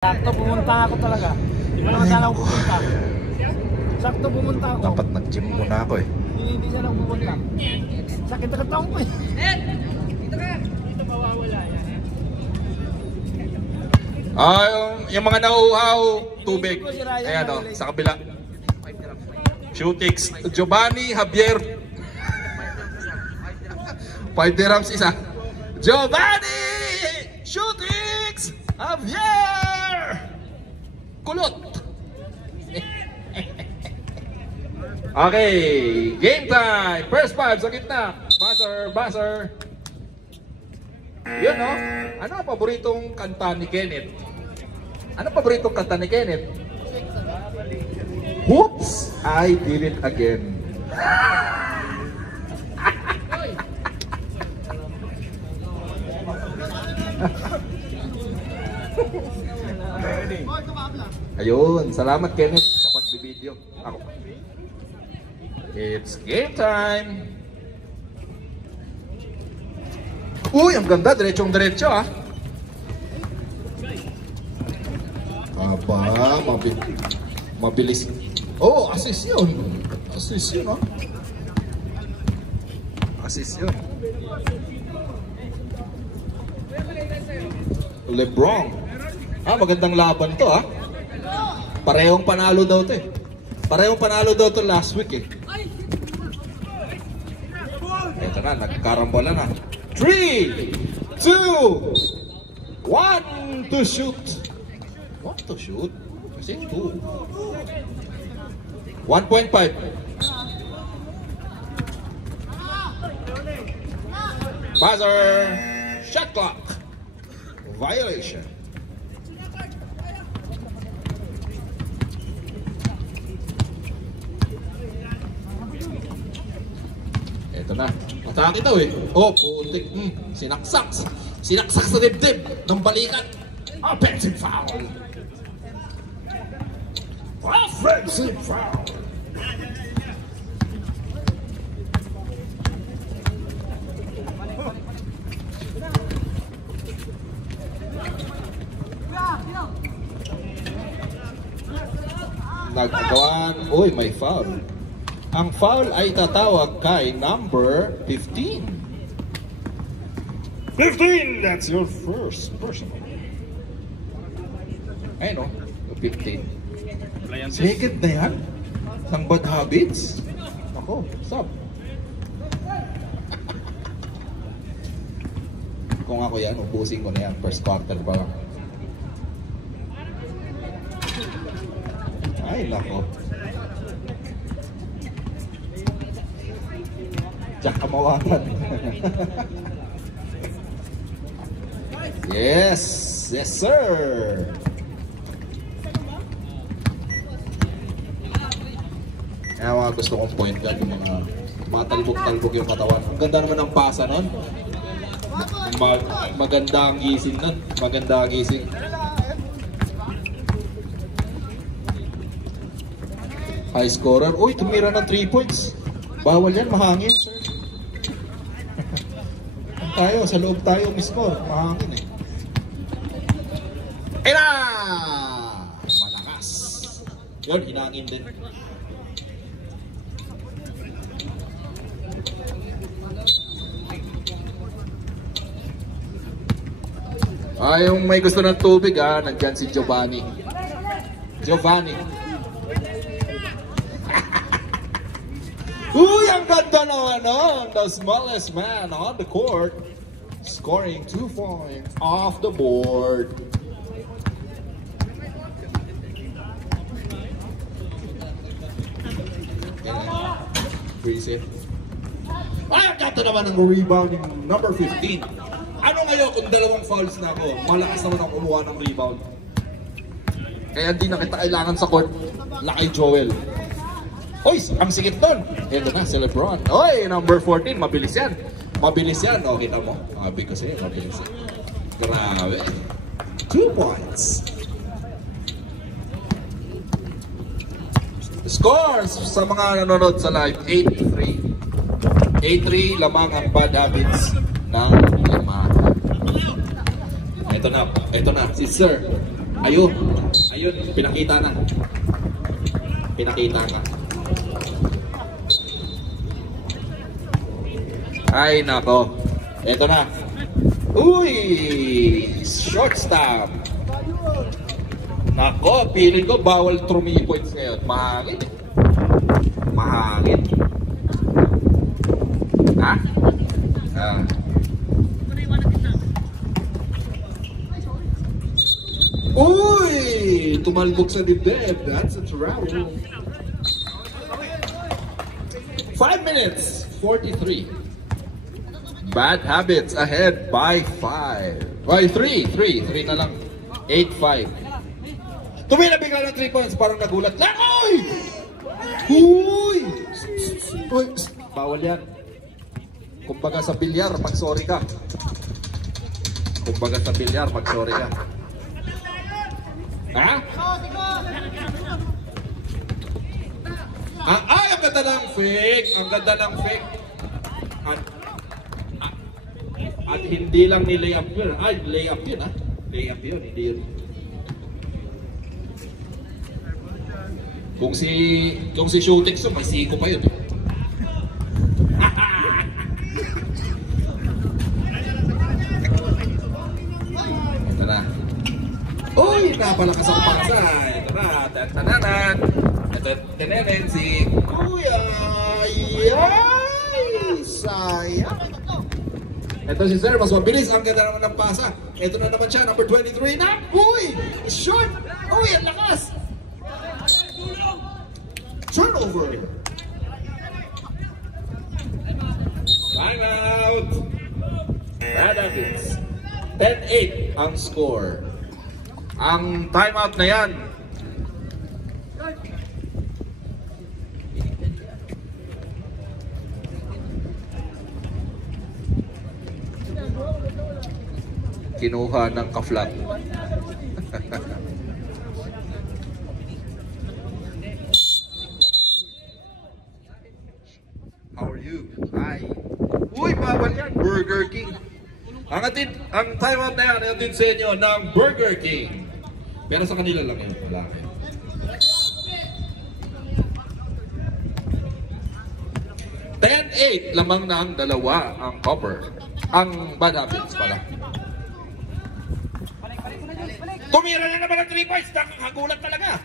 Sakto pumunta ako talaga. Di ba naman sana ako pupunta? Sakto pumunta ako. Dapat nag-gym muna ako eh. Hindi sana ako pupunta. Sakit na kataong ko eh. Dito ka! Dito mawawala yan. Yung mga nauuhaw, tubig. Ayan o, sa kabila. Shootix, Giovanni Javier. 5 dirhams isa. Giovanni Shootix Javier Kulot. Okay, game time. First 5 sa gitna. Buzzer. Yun no? Ano ang paboritong kanta ni Kenneth? Ano paboritong kanta ni Kenneth? Oops! I did it again. Ayun, salamat Kenneth sa pagbibideo. Ako. It's game time. Uy, ang ganda, diretsong-diretso ah. Aba, mabilis. Oh, assist yun. Assist yun, oh. Assist yun. LeBron. Magandang laban to, ah. Parehong panalo daw to, eh. Parehong panalo daw to last week, eh. Ito na, nagkarambola na. 3, 2, 1 to shoot. What to shoot? Kasi 2. 1.5. Buzzer. Shot clock. Violation. Ito na. Atake daw eh. Oh, putik. Sinaksak sa dibdib ng balikat. Offensive foul. Offensive foul. Nagkawan. Uy, may foul. Ang foul ay tatawag kay number 15. 15! That's your first personal. Ayun o, 15. Second na yan? Ng bad habits? Ako, stop. Kung ako yan, ubusin ko na yan. First quarter pa lang. Ay, nako. Jack kamawatan. Yes! Yes, sir! Kaya mga gusto kong point guard, yung mga talbog-talbog yung katawan. Ang ganda naman ng pasa nun. Maganda ang gising nun. Maganda ang gising. High scorer. Uy, tumira ng 3 points. Bawal yan, mahangin, sir. Tayo, sa loob tayo, miscore. Mahangin eh. Ina! Malakas. Yun, hinangin din. Yung may gusto ng tubig, nandyan si Giovanni. Uy, ang ganda naman the smallest man on the court, scoring 2 points off the board. Freeze it. Ay, ang ganda naman ng rebounding number 15. Ano ngayon kung dalawang fouls na ako? Malakas naman ang kumuha ng rebound. Kaya hindi na kita kailangan sa court. Lakay Joel. Uy, ang sikit doon. Ito na, si LeBron. Uy, number 14. Mabilis yan. Mabilis yan. O, kita mo. Sabi ko sa'yo, mabilis yan. Grabe. 2 points. Scores sa mga nanonood sa live. 8-3. 8-3, lamang ang bad habits ng lima. Ito na, si Sir. Ayun. Ayun, pinakita na. Pinakita ka. Ay, nako. Eto na. Uy! Short stop. Nako, feeling ko bawal 3 points ngayon. Mahangin. Mahangin. Ha? Ah. Uy! Tumalbog sa dibdib. That's a travel. 5 minutes. 43. Bad Habits ahead by 5. By 3. 3 na lang. 8-5. Tumila bigla ng 3 points. Parang nagulat lang. Uy! Uy! Uy! Bawal yan. Kumbaga sa bilyar, mag-sorry ka. Kumbaga sa bilyar, mag-sorry ka. Ha? Ay, ang ganda ng fake. Ang ganda ng fake. At hindi lang ni layup yun. Ay, layup yun ha. Layup yun, hindi yun. Kung si shooting so, may siko pa yun. Ito na. Uy, napalakas ang pasa. Ito na, tantananan. Ito, tinenen si Kuya. Yay! Sayang. Ito si Sir, mas mabilis. Ang ganda naman ng pasa. Ito na naman siya, number 23 na. Uy! Short! Uy, ang lakas! Turnover! Time out! Bad Habits. 10-8 ang score. Ang timeout na yan. Kinuha ng ka-flat. How are you? Hi. Uy, bawal yan. Burger King. Ang timeout na yan, din sa inyo ng Burger King. Pero sa kanila lang yun. Wala kayo. $10-8. Lamang na ang dalawa ang copper. Ang Bad Habits pala. Tumira na naman ang 3 points. Nakagulat talaga.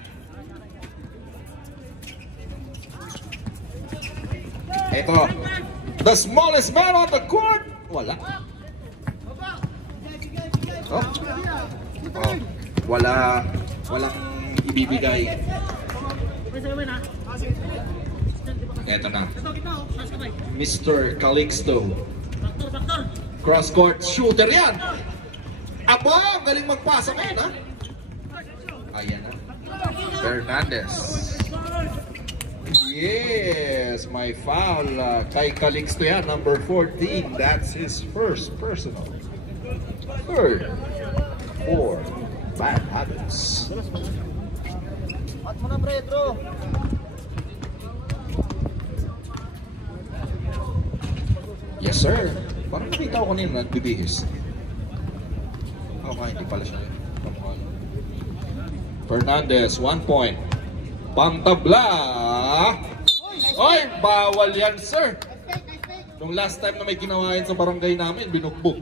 Ito. The smallest man on the court. Wala. Oh. Oh. Walang ibibigay. Ito na. Mr. Calixto. Cross court shooter yan. Aba, galing magpasa ngayon ha. Ayan na. Fernandez. Yes, my foul kay Calixto yan, number 14. That's his first personal. Third. 4. Bad Habits. Yes sir. Parang nakita ko kanina nagbibihis. Okay, hindi pala siya. Fernandez, 1 point. Pangtabla. Oy, bawal yan, sir. Nung last time na may ginawa yan sa barangay namin, binugbog.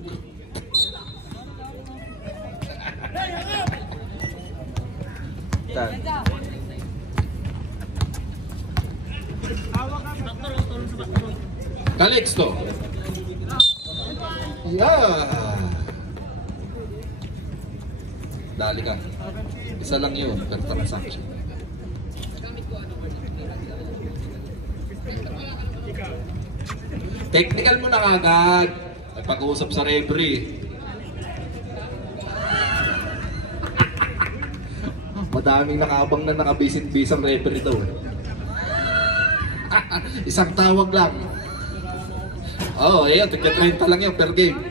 Calixto. Yeah. Dali ka. Isa lang yun, per transaction. Technical mo na kagad. Nagpag-uusap sa referee. Madaming nakaabang na nakabisit-bisang referee daw. Isang tawag lang. Oh, ayun, tigna 30 lang yun per game.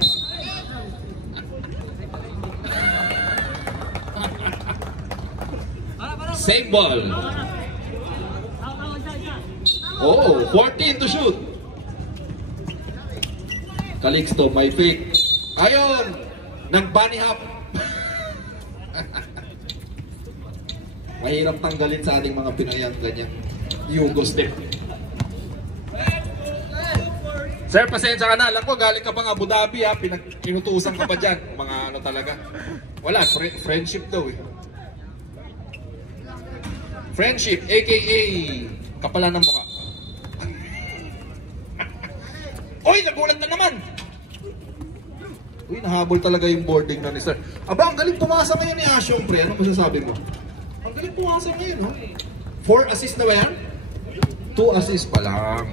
Same ball. Oh, 14 to shoot. Calixto, may fake. Ayun, nag-bunny hop. Mahirap tanggalin sa ating mga Pinoy ang ganyan yugo step. Sir, pasensya ka na. Alam ko, galing ka pang Abu Dhabi ha. Pinutusan ka pa dyan. Mga ano talaga. Wala, friendship daw eh. Friendship, aka kapalan ng mukha. Uy, nagulat na naman! Uy, nahabol talaga yung boarding na ni Sir. Aba, ang galing pumasa ngayon ni Asyong, pre. Anong masasabi mo? Ang galing pumasa ngayon, no? 4 assists na ba yan? 2 assists pa lang.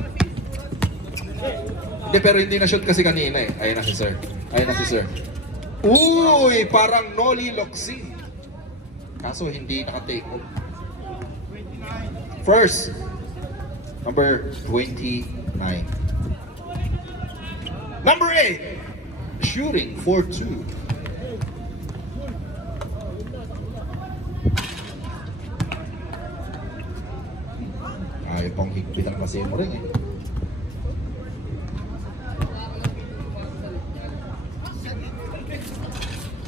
Hindi, pero hindi na-shoot kasi kanina eh. Ayun na si Sir. Ayun na si Sir. Uy, parang Noli Loxi. Kaso hindi naka-take off. First, number 29. Number 8. Shooting for 2. Ayaw pang higpitan kasi mo rin eh.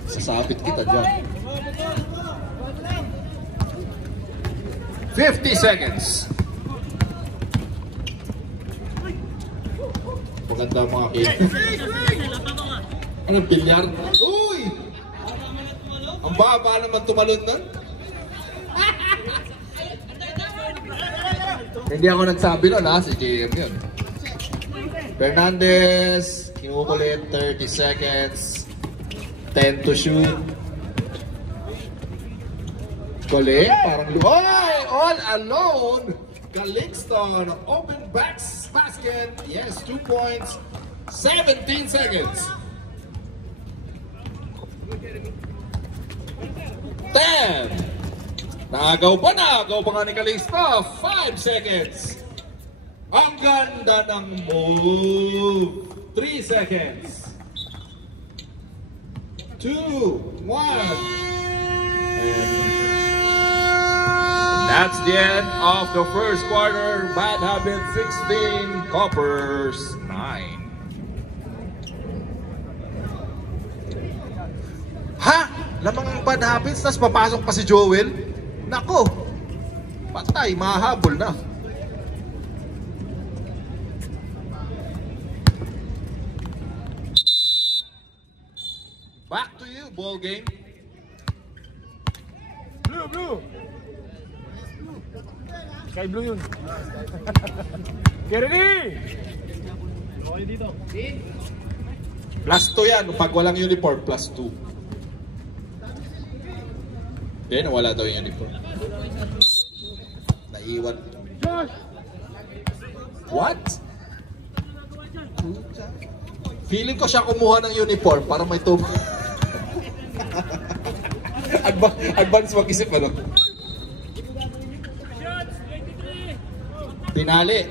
Sasabit kita dyan. 50 seconds. Maganda mga kid. Anong bilyar? Uy! Ang baba naman tumalon nun. Hindi ako nagsabi nun ha, si JM yun. Fernandez, kinukulit, 30 seconds. 10 to shoot. Galing, parang oy! All alone! Calixton, open basket. Yes, 2 points. 17 seconds. 10. Nagaw pa nga ni Calixto. 5 seconds. Ang ganda ng move. 3 seconds. 2, 1. That's the end of the first quarter. Bad Habit 16, Coppers 9. Ha? Lamang ang Bad Habits, tas papasok pa si Joel? Nako, patay, mahabol na. Back to you, ball game. Blue. Sky blue yun. Kennedy! Okay dito. Plus 2 yan. Pag walang uniform, plus 2. Then, wala daw yung uniform. Naiwan. What? Feeling ko siya kumuha ng uniform para may tubo. Advance mag-isip, ano? Pinali.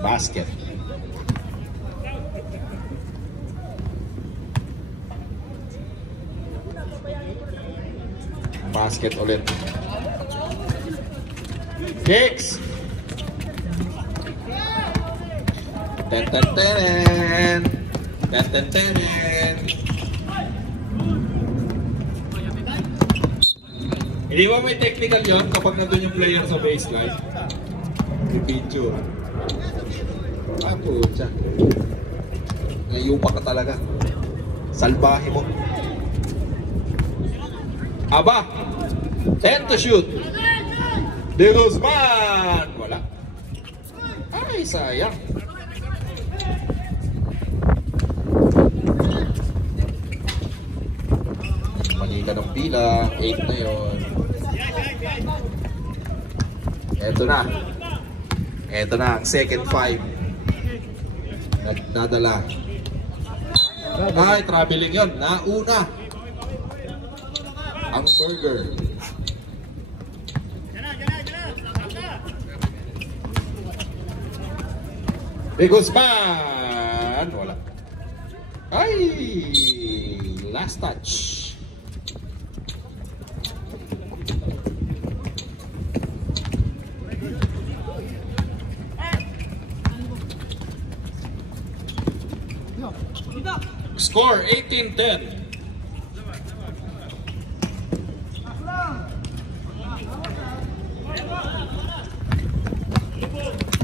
Basket. Basket ulit. Kicks. Ten. Hindi ba may technical yun kapag nandun yung player sa baseline? Yung video. Ah, pucha. Ngayupa ka talaga. Salbahe mo. Aba! 10 to shoot. De Guzman! Wala. Ay, sayang. Mali ka ng pila. 8 na yun. Eto na. Eto na ang second 5. Nagdadala. Ay, traveling yun. Nauna. Ang burger. De Guzman! Wala. Ay! Last touch. Score 18-10.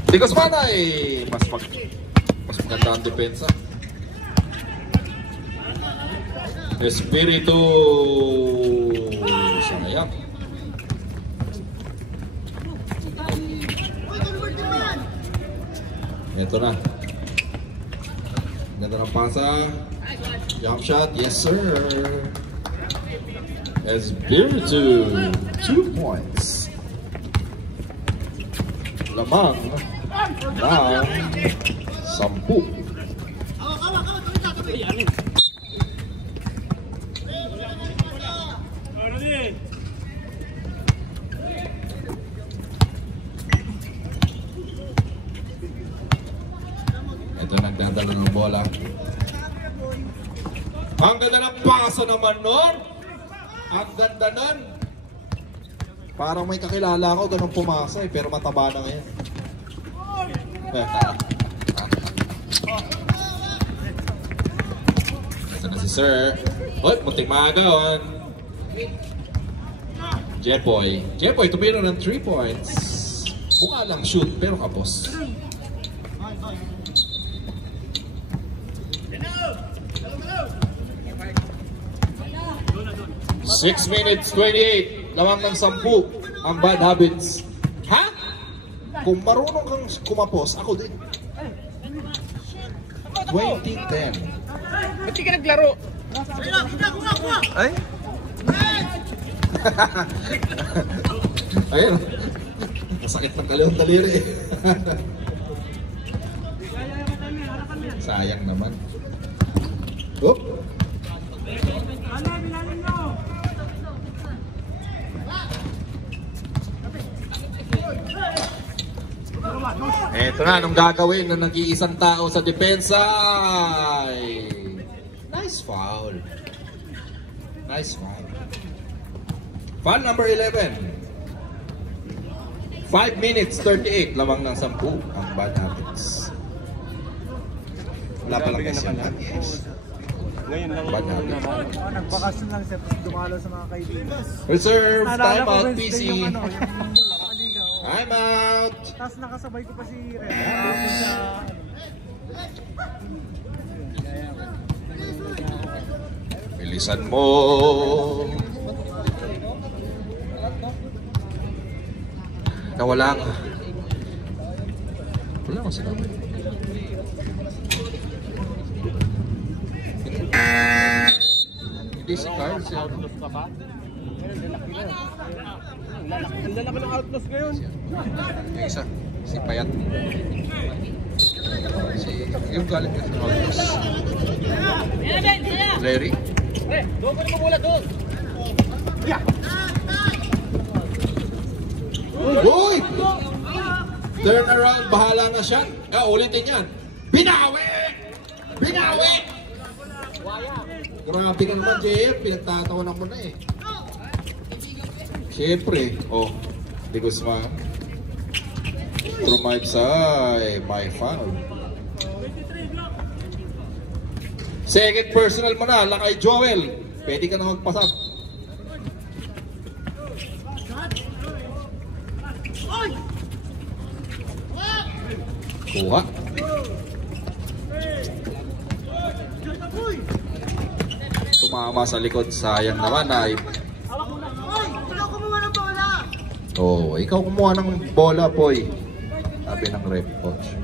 Di Guzman ay mas maganda ang depensa. Espiritu sayang. Ito na. Ganda ng pasa. Jump shot. Yes, sir. Espiritu. 2 points. Lamang ng 10. Ito nagdadala ng bola. Ang ganda ng pasa naman nun. Ang ganda nun. Parang may kakilala ko ganun pumasa eh, pero mataba na ngayon. Ito na si Sir. Oy, munting maagawan. Jepoy. Jepoy, tumira ng 3 points. Mukha lang shoot, pero kapos. 6 minutes 28. Lamang ng 10 ang bad habits. Ha? Kung marunong kang kumapos, ako din. 2010. Ba't di ka naglaro? Ay? Ayun. Masakit ng kalihong daliri. Sayang naman. Oop. Eto na, anong gagawin na nag-iisang tao sa depensa? Nice foul. Nice foul. Foul number 11. 5 minutes 38, lamang ng 10 ang bad habits. Wala palang kasi yung habits. Ngayon lang Bad habits. Nagbakasyon lang siya, tapos dumalo sa mga kaibigan. Reserve, Naalala time ko, out, Wednesday PC. yung ano, yung Liga, oh. Time out. Tapos nakasabay ko pa si Red. Tapos sa... Bilisan mo. Nawala ka. Wala ko sinabi. Hindi si Carl, si ano. ang lalaki ng outlaws ngayon. Yung isa, si Payat. Yung galing ka sa Outlaws. Larry. Doon ko mo mula doon. Uy! Turn around, bahala na siya. Ulitin yan. Binawi! Binawi! Grabe ka naman, JF. Pinagtatawanan mo na eh. Siyempre. Oh, Di Guzman. From my side, my foul. Second personal mo na, lakay Joel. Pwede ka na magpasap. Kuha. Tumama sa likod, sayang naman ay. Oh, ikaw kumuha ng bola, boy. Sabi ng ref coach.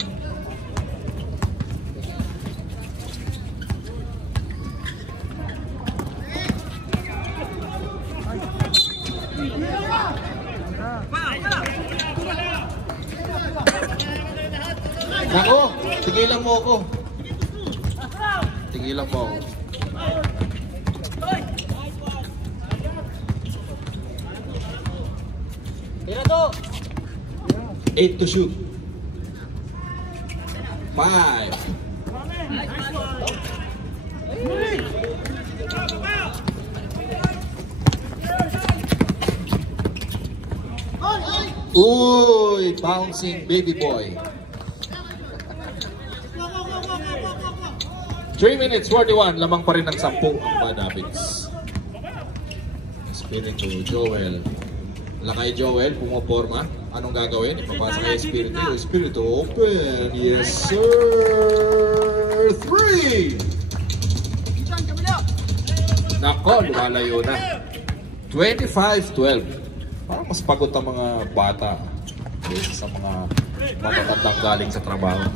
Nako, tigilan mo ako. Tigilan mo ako. Tira to. 8 to shoot. 5. Uy, bouncing baby boy. 3 minutes 41, lamang pa rin ng 10 ang Bad Habits. Espiritu, Joel. Lakay Joel, pumoporma. Anong gagawin? Ipapasa kay Espiritu. Espiritu, open. Yes, sir. 3. Nako, lumalayo na. 25-12. Parang mas pagod ang mga bata kaysa sa mga matatandang galing sa trabaho.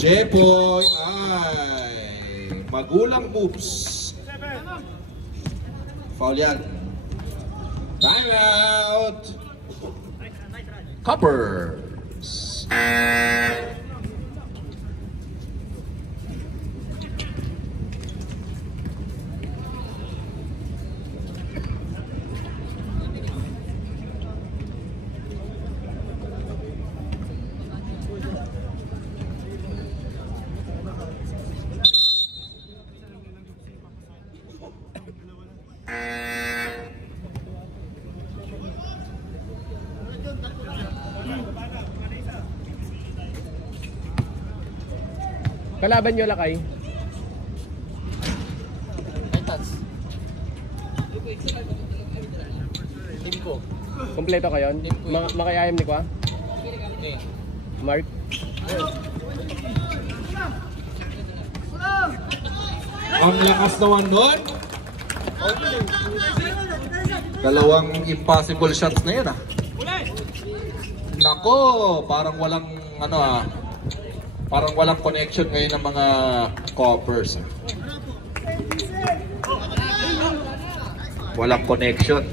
Jepoy ay magulang moves. Foul yan. Time out. Coppers. Kalaban nyo lakay. Team ko. Kompleto kayo? Makayayam ni Kwa? Mark? Ang lakas naman nun. Dalawang impossible shots na yun ah. Nako, parang walang ano ah. Parang walang connection ngayon ng mga coppers. Walang connection.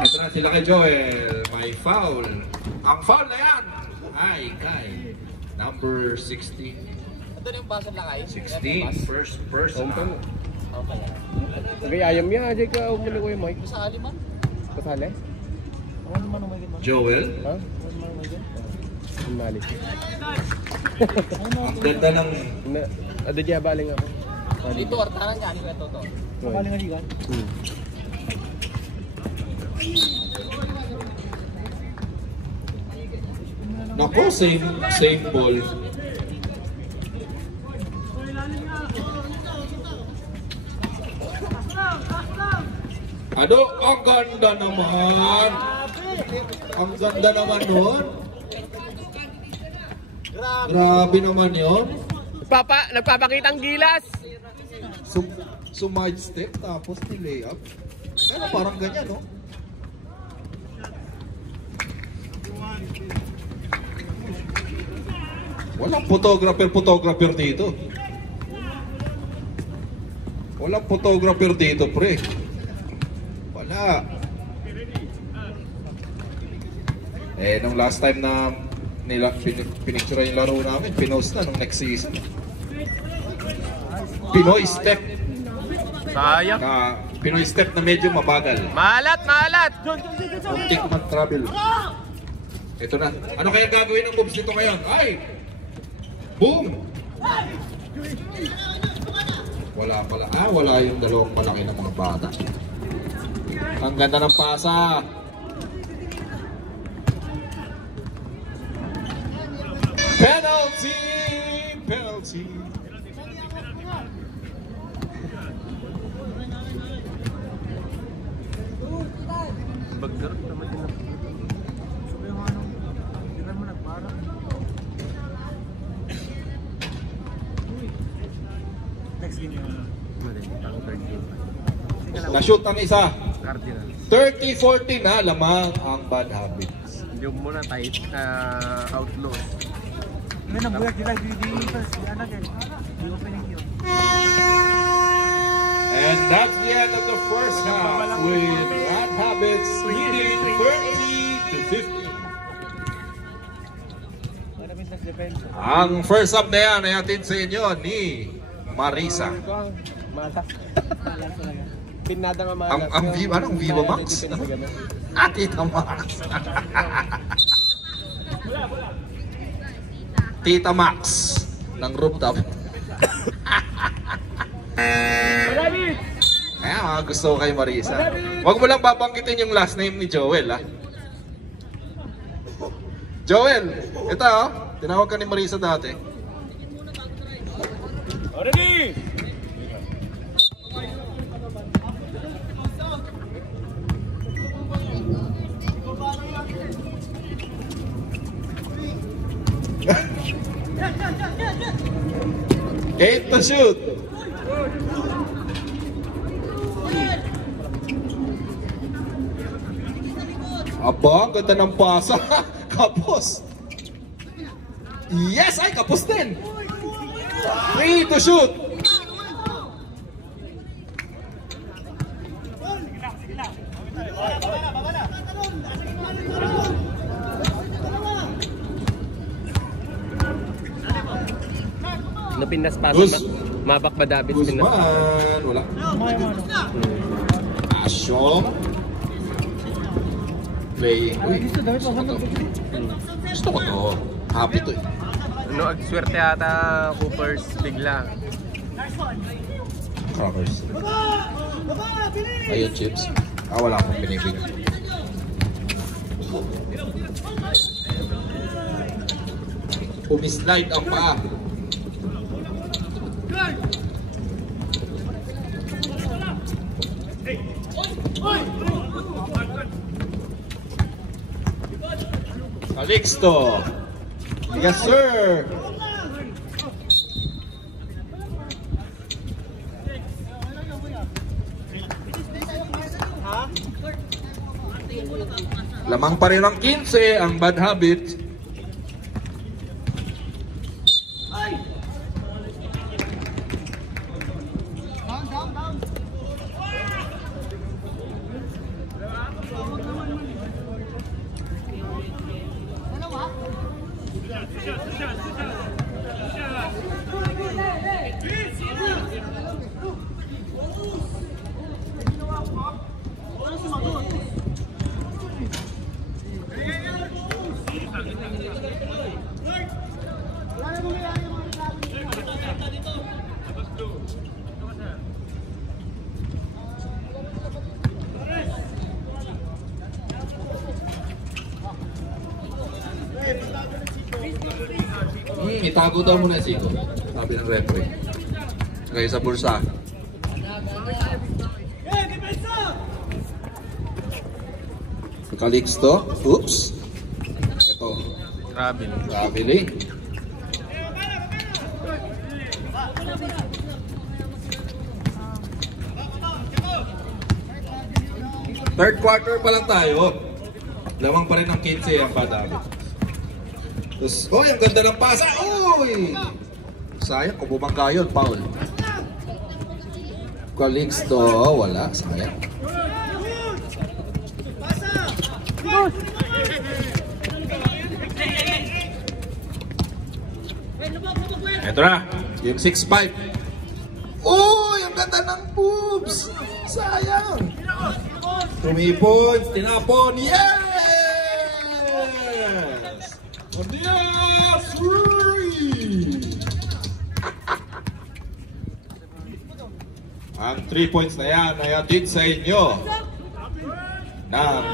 Ito na sila kay Joel. May foul. Ang foul na yan ay kay number 16. Ito yung pasok lakay. 16. First person. Nagayayam niya. Ajay ka umuli ko yung mic. Masali man. Pasali? Joel. Ha? Ang mali. Ang ganda ng... Ado diya baling ako. Dito, wartanan niya. Ano ba ito? Paling aligan. Nako, same ball. Ano? Ang ganda naman. Ang ganda naman nun. Grabe naman yun. Nagpapakitang gilas. Sumide step tapos ni-layup. Kaya parang ganyan, no? Walang photographer dito. Walang photographer dito, pre. Wala. Eh, nung last time na pinicture yung laro namin, pinost na nung next season. Pinoy step. Sayang. Pinoy step na medyo mabagal. Malat! Muntik mag-travel. Ito na. Ano kaya gagawin ng moves nito ngayon? Ay! Boom! Wala pala. Wala yung dalawang malaki ng mga bata. Ang ganda ng pasa. Penalty! Penalty! Baggarot naman din ako. So yung ano, hindi mo nagparang. Next game yun. Na-shoot ang isa. Cardinals. 30-40 na lamang ang Bad Habits. Hindi mo na tight outlaws. May nabuyag nila, hindi ano din. Hindi ko pinigyan. And that's the end of the first half with Bad Habits leading 30-15. Ang first up na yan ay atin sa inyo ni Marisa. Malas. Pinada nga malas. Ang Viva, anong Viva Max? Tita Max. Tita Max ng rooftop. Kaya gusto ko kay Marisa. Huwag mo lang babanggitin yung last name ni Joel, ha? Joel, ito tinawag ka ni Marisa dati. Ready! Eight to shoot. Aba, ganda ng pasa. Kapos. Yes, ay kapos din. 3 to shoot. No pinas pa mabak ba David Guzman, pinas pa? wala. Asyong. Playing. Uy, gusto ko to. Happy to eh. No, swerte ata Coopers bigla. Crackers. Ayun, chips. Wala akong binibigyan. Umislide ang paa. Calixto. Yes, sir. Lamang pa rin ang 15 ang bad habit. Itago daw muna si Iko, sabi ng referee. Kaya sa bulsa. Calixto, oops. Ito. Traveling. Third quarter pa lang tayo. Lamang pa rin ang 15 ang padami. Tapos, oh, ang ganda ng pasa. Uy! Sayang, kung bumangga yun, foul. Calixto, wala. Sayang. Ito na, yung 6'5". Uy, ang ganda ng boobs. Sayang. Tumipon, tinapon. Yes! Yes! Ang 3 points na yan ay atid sa inyo ng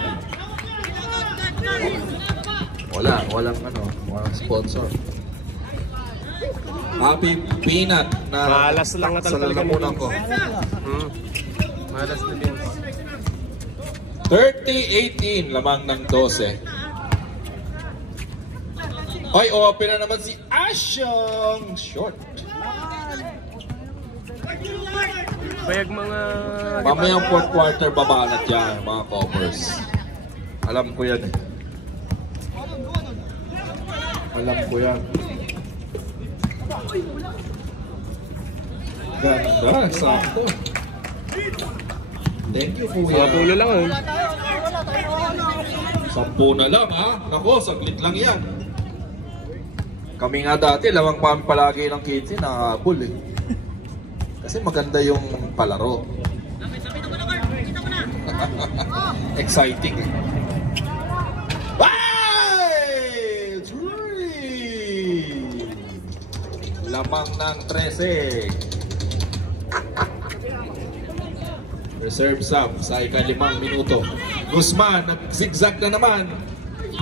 walang sponsor. Happy Peanut na Malas lang na talaga muna ko. Malas na din. 30-18 lamang ng 12. Ay, open na naman si Asyong. Short. Bayag mga... Mamayang fourth quarter babanat yan, mga covers. Alam ko yan eh. Alam ko yan. Ganda, sakto. Thank you, Kuya. Mga pulo lang eh. 10 na lang ha. Nako, saglit lang yan. Kami nga dati, lawang kami palagi ng 15, nakahabol eh. Kasi maganda yung palaro. Exciting eh. Ay! 3! Lamang ng 13. Reserve sub sa ika-5 minuto. Guzman, nag-zigzag na naman.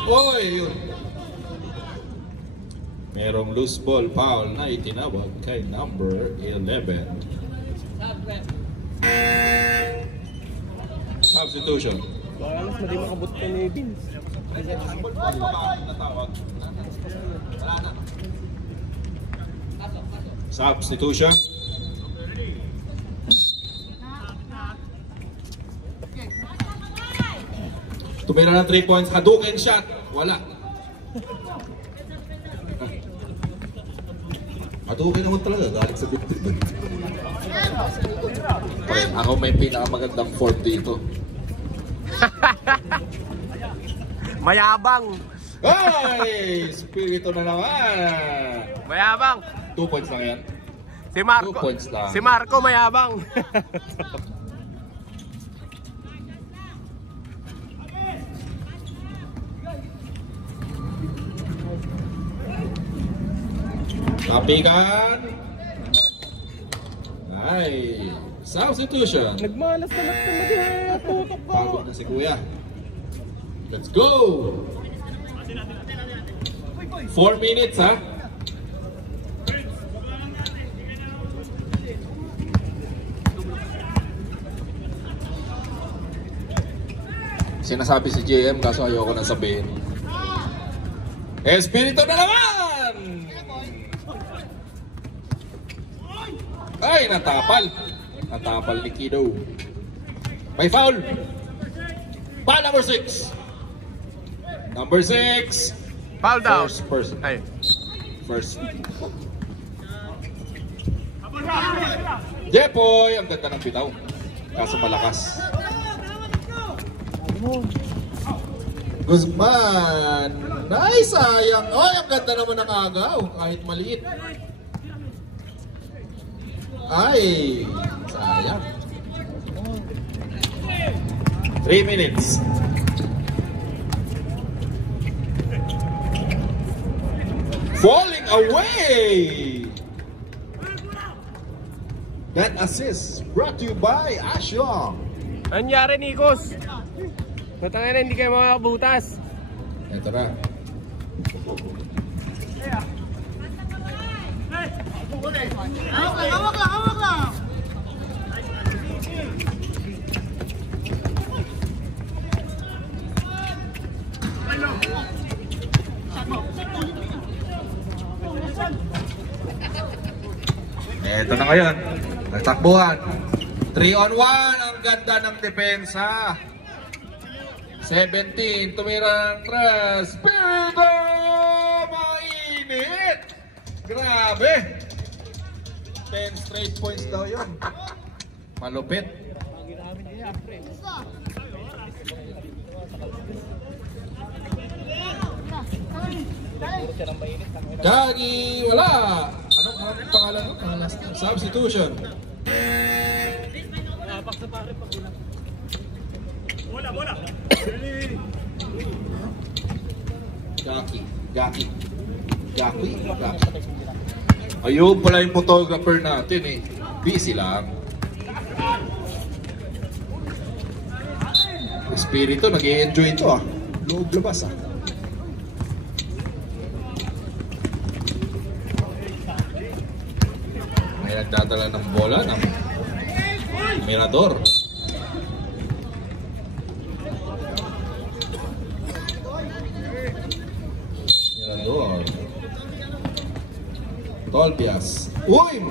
Oy! Yun. Merong loose ball foul na itinawag kay number 11. Substitution. Baka mas mali makabot ka ni Vince. Substitution. Tumira ng 3 points. Hadouken shot. Wala. Hadouken naman talaga. Galing sa 50. Okay, ako may pinakamagandang fourth dito. Mayabang! Ay! Spirito na naman! Mayabang! 2 points lang yan. Si Marco. 2 points lang. Si Marco mayabang. Tapikan. Ay, substitution. Nagmalas na tutok ko. Pagod na si Kuya. Let's go! 4 minutes ha. Sinasabi si JM kaso ayoko na sabihin. Espiritu na naman! Ay, natapal. Natapal ni Kido. May foul. Foul number 6. Number 6. Foul down. First. Ay. First. Jepoy, ang ganda ng bitaw. Kaso malakas. Guzman. Ay, sayang. Ay, ang ganda naman ng agaw. Kahit maliit. Ay, sayang. 3 minutes. Falling away. That assist brought to you by Ashyong. Anyari, Nikos? Matangin na, hindi kayo makakabutas. Ito na. Hawak lang! Ito na ngayon. Nagtakbuhan. 3-on-1. Ang ganda ng depensa. 17. Tumira ng tres. Spirito! Mainit! Grabe! 10 straight points daw yun. Malupit. Gagi! Wala! Anong pangalan mo? Substitution. Gaki. Ayun pala yung photographer natin eh. Busy lang. Espiritu, nag-i-enjoy ito ah. Loob labas ah. May nagdadala ng bola ng Mirador. Tolpias. Uy!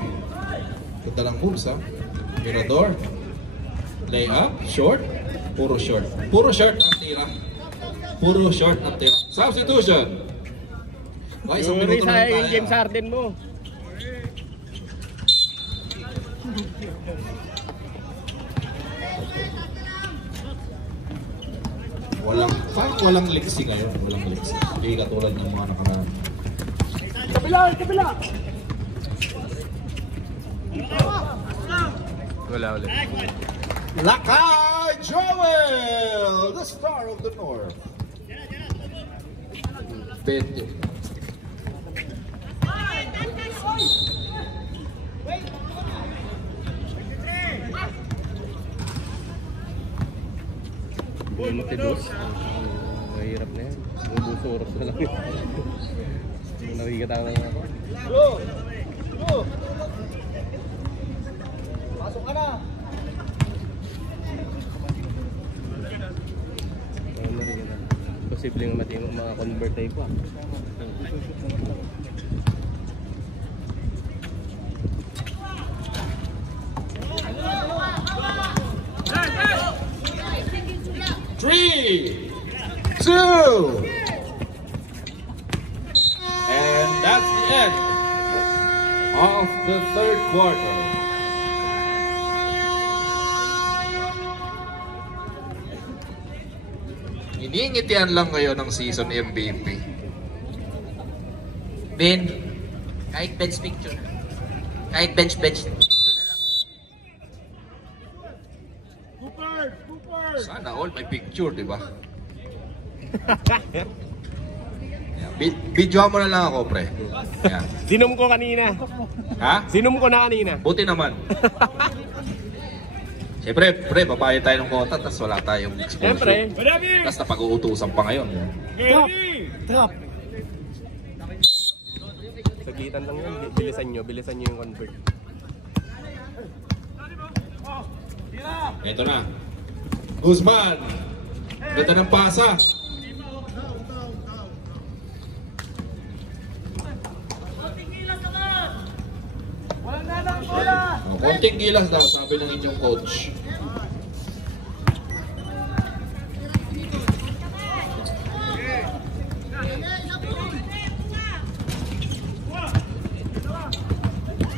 Ganda ng moves ha. Mirador. Layup. Short. Puro short. Puro short ang tira. Puro short ang tira. Substitution. Ay, isang minuto na lang Yung tayo. James Harden mo. Parang walang liksi ngayon. Walang liksi. Hindi katulad ng mga nakaraan. Kabila! Wala ulit. Lakay Joel! The star of the North. 20. Hindi mo tidos. Mahirap na yan. Ubus oras na lang. Nakikita ko lang ako. Pasok ka na. Posibleng matino mga convert tayo pa. Three, two, and that's the end of the third quarter. Iningitian lang ngayon ng season MVP. Ben, kahit bench picture. Kahit bench picture na lang. Sana all may picture, di ba? Videoan mo na lang ako, pre. Yan. Sinom ko kanina. Ha? Sinom ko na kanina. Buti naman. Siyempre, pre, babayad tayo ng kota, tapos wala tayong exposure. Siyempre. Tapos napag-uutusan pa ngayon. Trap. Saglitan lang yun. Bilisan nyo yung convert. Ito na. Guzman. Ganda ng pasa. Konting gilas daw, sabi ng inyong coach.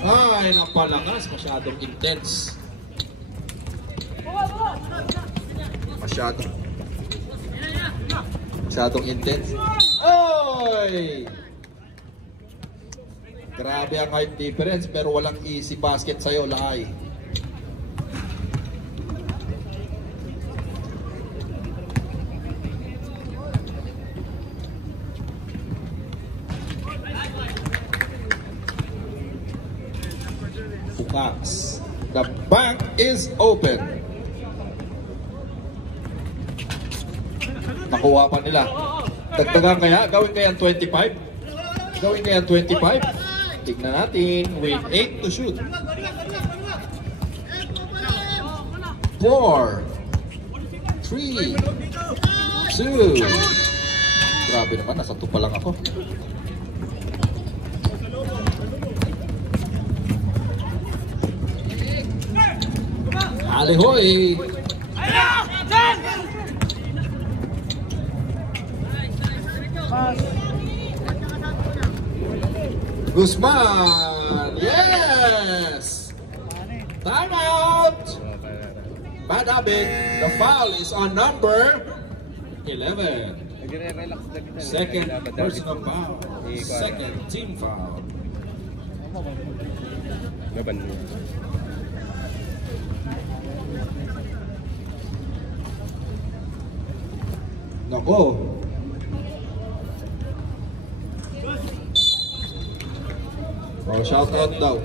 Ay, napalakas. Masyadong intense. Masyadong intense. Oy! Grabe ang height difference pero walang easy basket sa'yo, Lai. Bukas. The bank is open. Nakuha pa nila. Dagdagan kaya? Gawin kaya 25? Gawin kaya 25? Tignan natin. With 8 to shoot. 4 3 2. Grabe naman, nasa 2 pa lang ako. Alihoy! Guzman! Yes! Time out! Bad habit. The foul is on number 11. Second personal foul. Second team foul. Laban mo. Nako. Oh, shout out daw.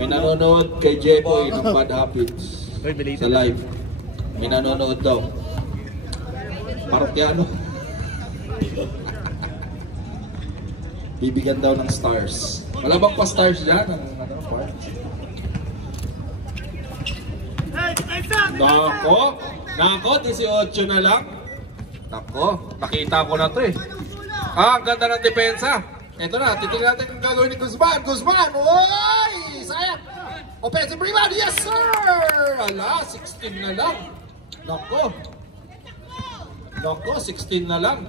May nanonood kay Jeboy ng Bad Habits sa live. May nanonood daw. Parokyano. Bibigyan daw ng stars. Wala bang pa stars dyan? Nako. Nako, 18 na lang. Nako, nakita ko na to eh. Ah, ang ganda ng depensa. Ito na, titignan natin kung gagawin ni Guzman. Guzman! Oy! Sayang! Offensive rebound! Yes, sir! Ala, 16 na lang. Nako. Nako, 16 na lang.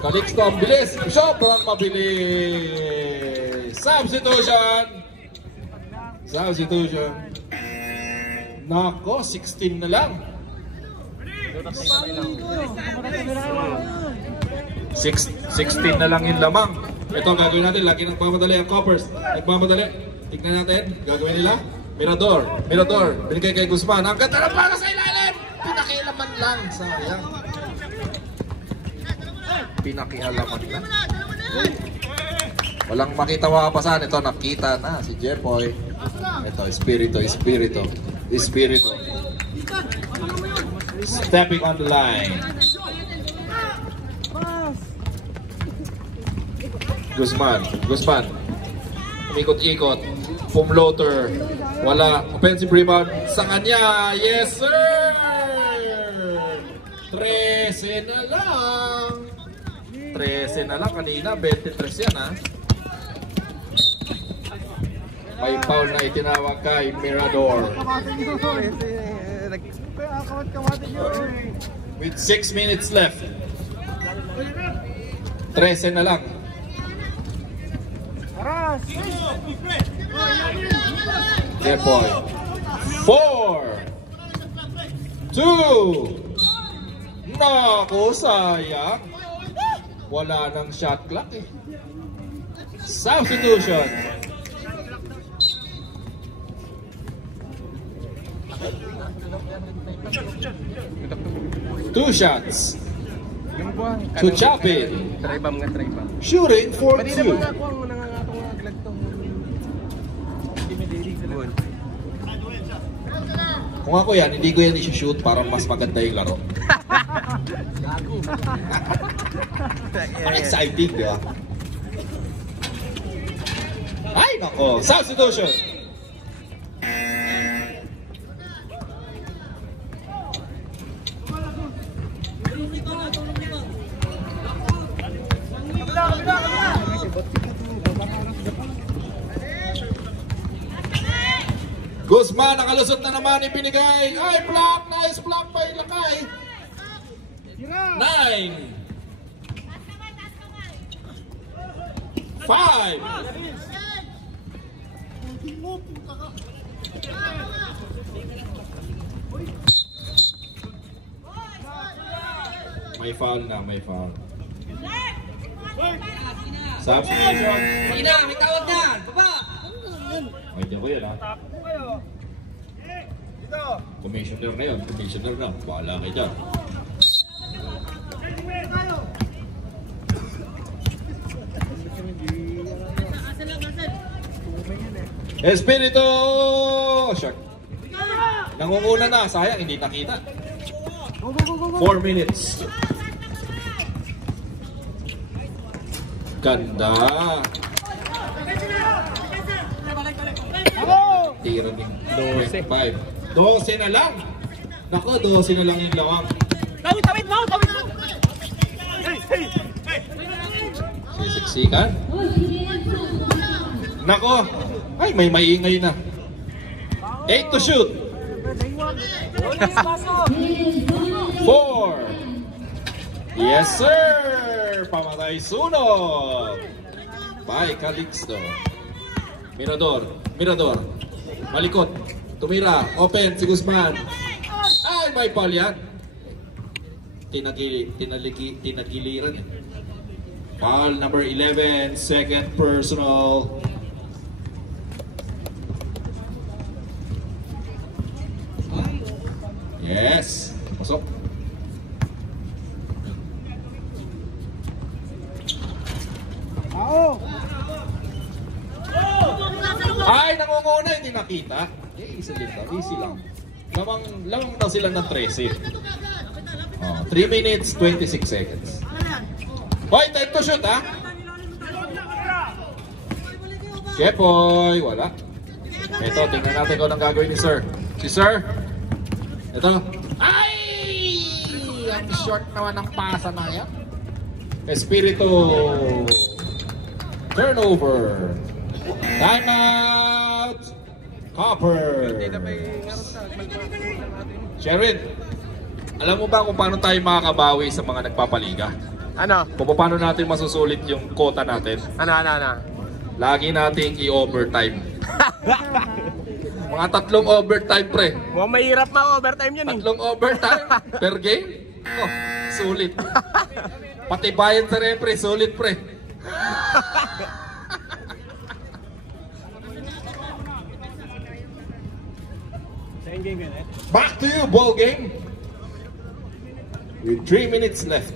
Calixto ang bilis. Sobrang mabilis. Substitution. Substitution. Nako, 16 na lang. 16 na lang yung lamang. Ito ang gagawin natin. Lagi nagmamadali ang Coppers. Nagmamadali. Tignan natin. Gagawin nila. Mirador. Mirador. Binigay kay Guzman. Ang ganda na para sa ilalim. Pinakialaman lang. Sayang. Pinakialaman lang. Walang makita makapasan. Ito nakita na si Jepoy. Ito. Espiritu. Espiritu. Espiritu. Stepping on the line. Guzman. Umikot-ikot. Pumloater. Wala. Offensive rebound sa kanya. Yes, sir! 13 na lang. 13 na lang. Kanina, 23 yan, ha? May foul na itinawag kay Mirador. With 6 minutes left. 13 na lang. Kepoy. 4 2. Naku, sayang. Wala nang shot clock eh. Substitution. Two shots. To Chapin. Shooting for 2. Kung ako yan, hindi ko yan i-shoot para mas maganda yung laro. Ang exciting, di ba? Ay, nako. Substitution. Guzman, nakalusot na naman, ibinigay. Ay, block! Nice block by Lakay. 9 5 May foul na, may foul. Substitution. Sige na, may tawag na. Baba. Ay, diyan ko yan, ha? Commissioner na yun, commissioner na. Bahala kayo dyan. Espiritu! Shot. Nangunguna na, sayang, hindi nakita. 4 minutes. Ganda. Tira din. 5. 12 na lang. Nako, 12 na lang yung lawang. Tawid mo! Sisiksikan. Nako. Ay, may maingay na. 8 to shoot. 4. Yes, sir. Pamatay sunod. Bye, Calixto. Mirador. Malikot. Tumira. Open si Guzman. Ay, may foul yan. Tinagiliran. Foul number 11. Second personal. Yes. Pasok. Ay, nangunguna, hindi nakita. Easy lang. Lamang daw sila ng 13. 3 minutes, 26 seconds. Hoy, time to shoot, ha? Kepoy, wala. Ito, tingnan natin kung anong gagawin ni Sir. Si Sir. Ito. Ay! Ang short naman ng pasa na yan. Espiritu. Turnover. Timeout. Copper. Sherin, alam mo ba kung paano tayo makakabawi sa mga nagpapaliga? Ano? Kung paano natin masusulit yung quota natin? Ano? Lagi nating i-overtime. Mga 3 overtime, pre. Mukhang mahirap overtime yun 3 overtime per game? Oh, sulit. Pati bayan sa repre, sulit, pre. Back to you, ball game. With 3 minutes left.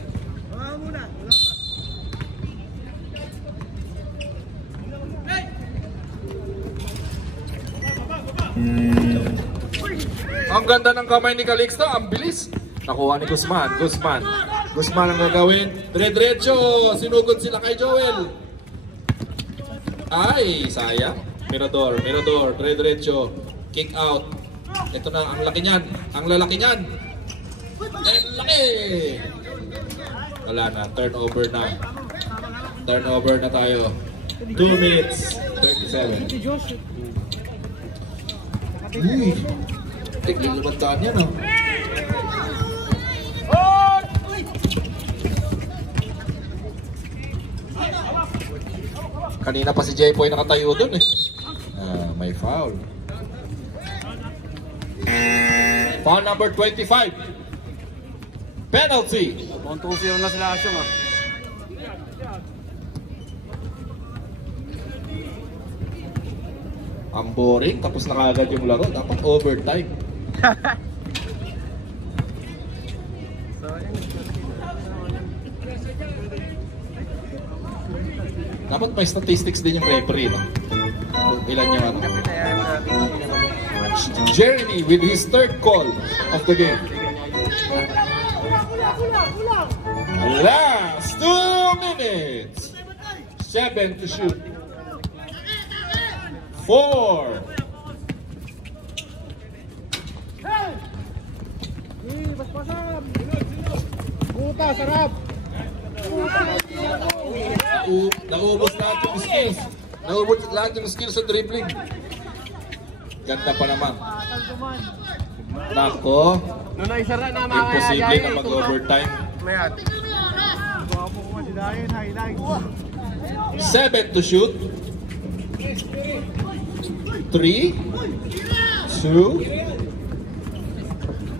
Ang ganda ng kamay ni Calixto, ang bilis. Nakuha ni Guzman ang gagawin. Dire-diretso, sinugod sila kay Joel. Ay, sayang. Mirador, dire-diretso. Kick out. Ito na, ang laki niyan. Ang lalaki niyan. Ang laki! Wala na, turnover na. Turnover na tayo. 2 minutes, 37. Uy, tignan lumandaan yan, oh. Kanina pa si Jaypoy nakatayo dun eh. May foul. Foul number 25. Penalty. 1-2-0 na sila Asyong ah. Ang boring, tapos na kagad yung laro. Dapat overtime. Dapat may statistics din yung referee, no? Kung ilan yung ano. Jeremy with his third call of the game. Last 2 minutes. 7 to shoot. 4. Puta, sarap! Naubos lahat yung skills. Naubos lahat yung skills sa dribbling. Ganda pa naman. Nako. Noon ay sara na mga Imposible na mag-overtime. Mayat. 7 to shoot. 3, 2,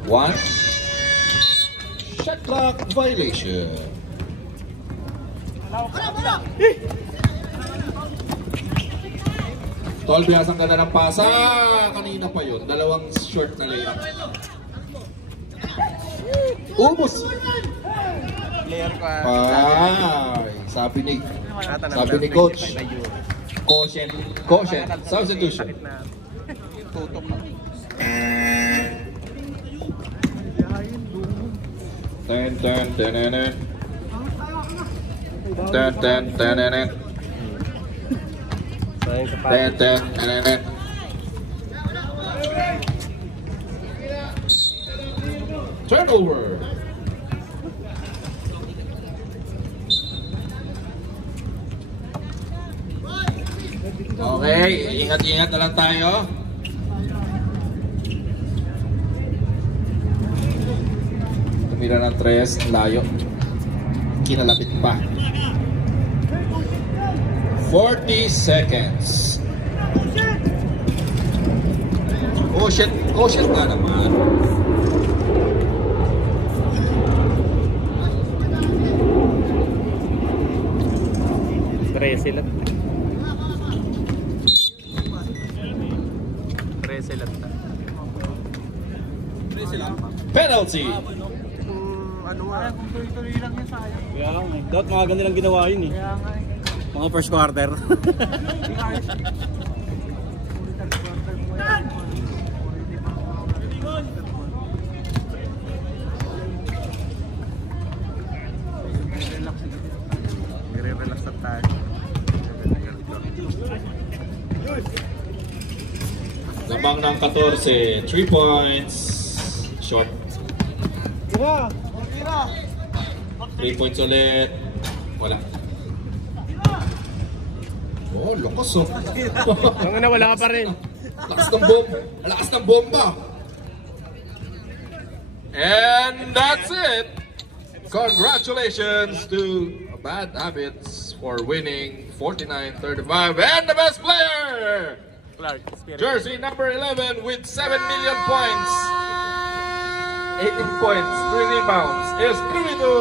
1. Shot clock violation. Tol, biyasang ganda ng pasa. Kanina pa yun. Dalawang short na layup. Ubus. Player ka. Ay, sabi ni coach. Caution. Substitution. Tutok. 10. Sayang sa pa. Turnover. Okay, ingat-ingat na lang tayo. Tumira ng 3, layo. Kinalapit pa. 40 seconds. Oh shit nga naman. Treselat. Penalty. Ano nga? Kung tuloy-tuloy lang yun sayang. Kaya nga eh. Dapat mga ganun lang ginawa yun eh. Kaya nga eh. Mga first quarter. Nire-relax na tayo. Lamang ng 14. 3 points. Short. 3 points ulit. Wala. Oh, lakas oh. Ang na wala ka pa rin. Lakas ng bomba. And that's it. Congratulations to Bad Habits for winning 49-35. And the best player, Clark, Spirit. jersey number 11 with 7 million points. 18 points, 3 rebounds, Espiritu.